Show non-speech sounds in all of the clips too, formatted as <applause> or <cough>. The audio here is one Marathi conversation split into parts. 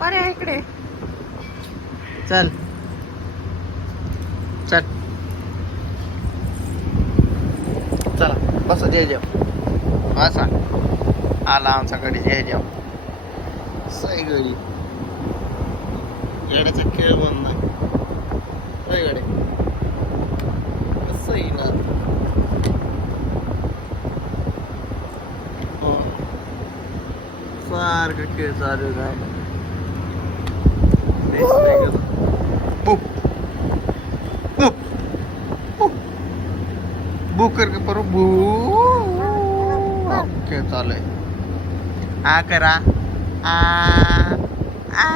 परे इकडे. चल. चल. चल बस जय जेव बसा आला आमच्याकडे जय जेव सगळी येण्याचा खेळ बंद सगळे कसं ना हो. सारखं खेळ चालू राहिला बुक बुक बुक बुक कर के परो बू ओके आ करा आ आ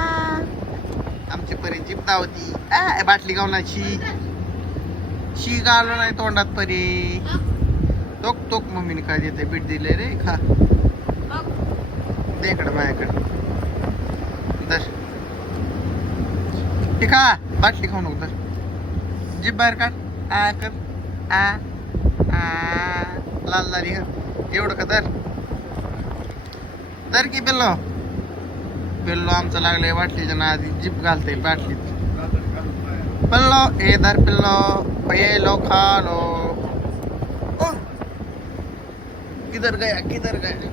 आमची परी जिपता होती आ बाटली गावनाची शी गावलं नाही तोंडात परी तोक तोक मम्मीने काय देते बीट दिले रे खा दे इकडं माझ्याकडे. दर ठीक खा. बाटली खाऊन नको तर. जीप बाहेर काढ. आ कर. आ आ लाल लाली कर एवढं का तर? तर की बेल्लो? पिल्लो आमचं लागलंय बाटलीच्या ना आधी जीप घालते बाटलीत. पिल्लो ए दर पिल्लो ये लो खा लो. किधर गया? किधर गया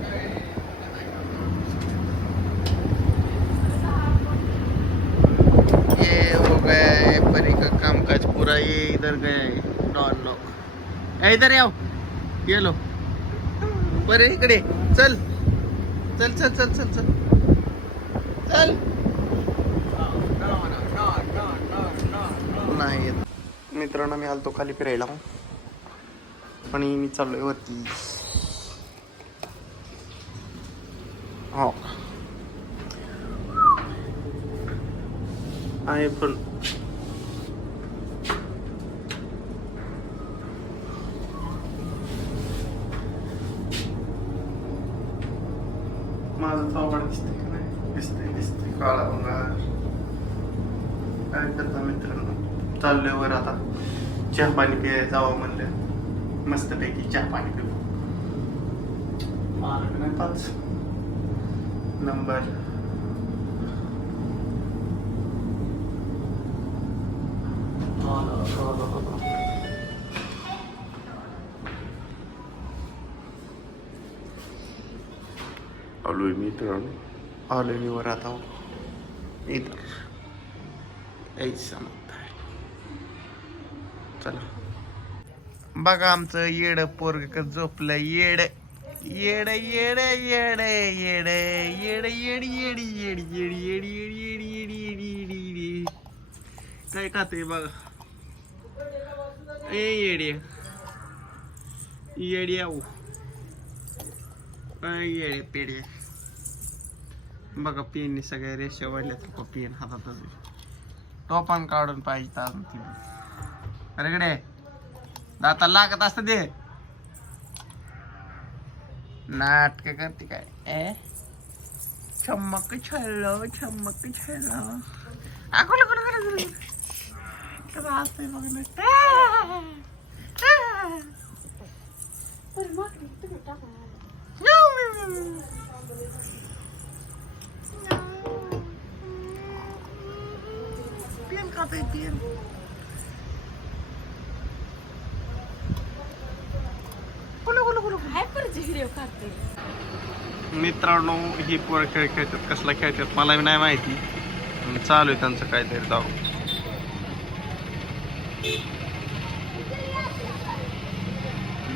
ये हो गया है परी आज पूरा ये इधर गए डॉन लोग इधर आओ। ये लो। परे इकडे। चल। चल चल चल चल चल। चल। नाही मित्रांनो मी आलतो खाली फिरायला. आणि मी चाललोय वरती. हो. आहे पण. दिसते का नाही दिसते दिसते काळा भंगार काय करता मित्रांनो चाललोय वर आता. चहा पाणी पिय जावं म्हणलं मस्तपैकी चहा पाणी पिऊ. मार्ग नाही पाच नंबर. आलोय मित्रांनो आहे मी वर आता इतर ऐसा म्हणत चला बघा आमचं येड पोरग झोपलं येड येड येड येड येड येड येड येड येड येड येड येड येड येड येड येड येड काय खाते बघा ए येडे येड्या येडे पेड्या बघा पेनने सगळ्या रेषा वाढल्यात पेन हातातच टोपान काढून पाहिजे अजून ती. अरे दाता लागत असत ते. नाटक करते काय? ए? छम्मक छल्लो छम्मक छल्लो आकुल कुल कुल बघ ना. Café कुलू मित्रांनो ही पोरं खेळ खेळतात कसला खेळतात मला नाही माहिती. चालू आहे त्यांचं काहीतरी जाऊ.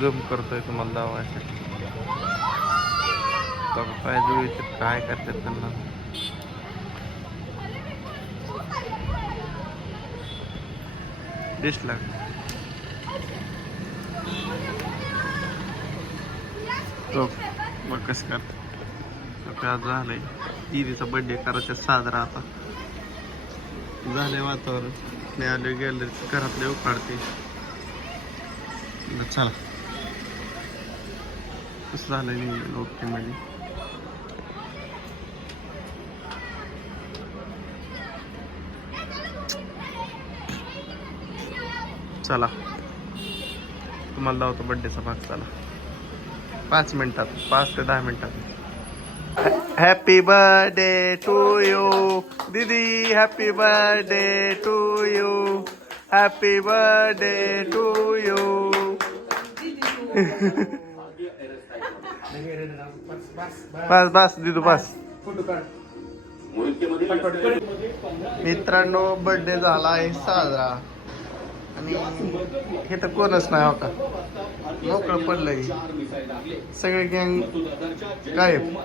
जम करतोय तुम्हाला दावायसाठी काय काय करतात त्यांना. दिसला तो मग कसं करत. काय झालंय. दीदीचा बर्थडे करायचा साजरा आता. झालंय वातावरण. मी आले गेले घरातले उकाडते चला. कसं झालंय ओके मध्ये चला. तुम्हाला लावतो बड्डेचा भाग चला. पाच मिनिटात पाच ते दहा मिनिटात. हॅपी बर्थडे टू यू दिदी happy birthday to you happy birthday to you बस बस दिदू बस. मित्रांनो बर्थडे झाला आहे साजरा. आणि हे तर कोणच नाही हो का मोकळं पडलंय. सगळे गँग गायब.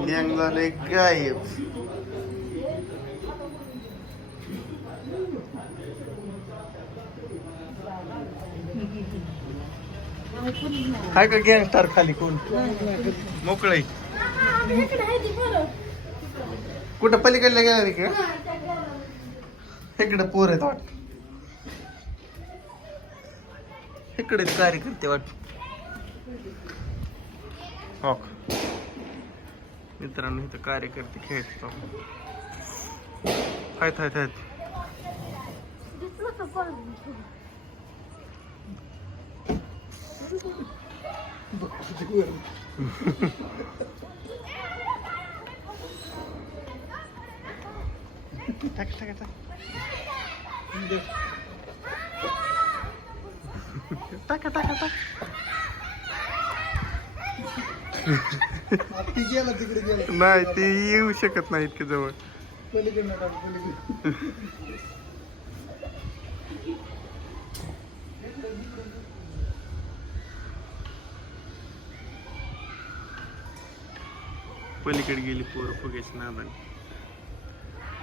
गँग झाले गायब. हाय का गँगस्टार खाली कोण? मोकळय कुठं पलीकडल्या गेला रे का इकडे पोर आहेत वाट. इकडे कार्यकर्ते वाट. हो मित्रांनो इथं कार्यकर्ते खेळतो आहेत आहेत आहेत. टाक टाक टाक. टाका टाका टाक. गेला तिकडे गेला. नाही ते येऊ शकत नाही इतके जवळ. पलीकडनं टाक पलीकडे. पलीकडे गेली पोरं फुग्याची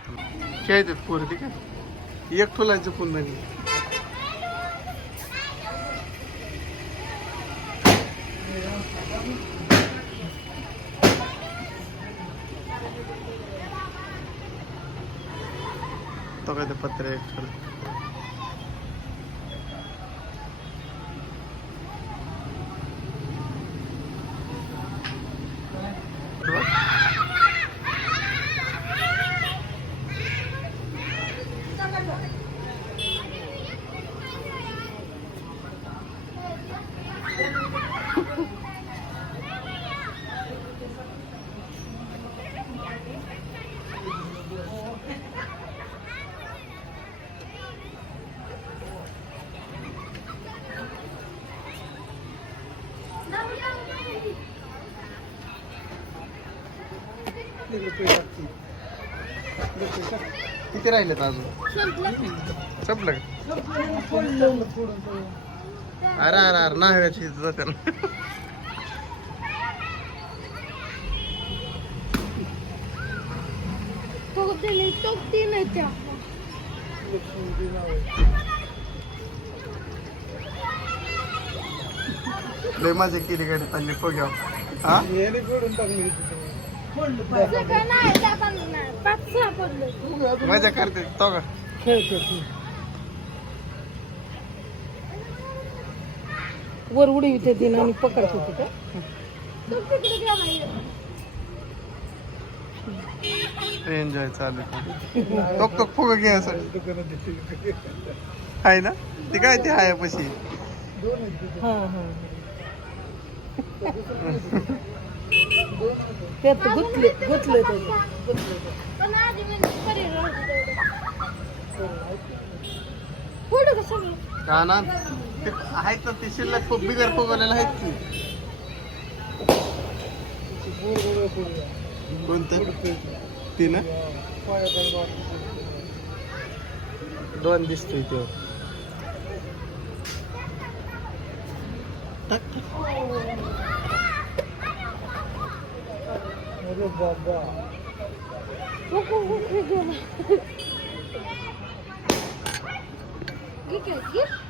नादाने खेळतात पोरं ते काय? एक फुलाचं फुल नाही. तो काय ते पत्र एक किती राहिलेत अजून? संपलं का? अरे अरे अरे नाव्याची जाते ना लय मजा केली गाडी चालली फोग्या हा? याने फोडून टाकली होती सगळी. फोडलं पाय. मजा करते तो का. वर उडीविते दिन आणि पकडत होते का? एन्जॉय चालू टोक टोक फुगा घ्या सर दुकानात देते. आहे ना? ती काय ती आहे पशी <laughs> त्यात गुतले गुतले का ना ते आहेत ना ते शिल्लक फुग बिगर फुगवलेलं आहेत की. कोणतं. ती ना. दोन दिसतोय तो टाक ну баба. Ку-ку-ку. Гикер, гикер.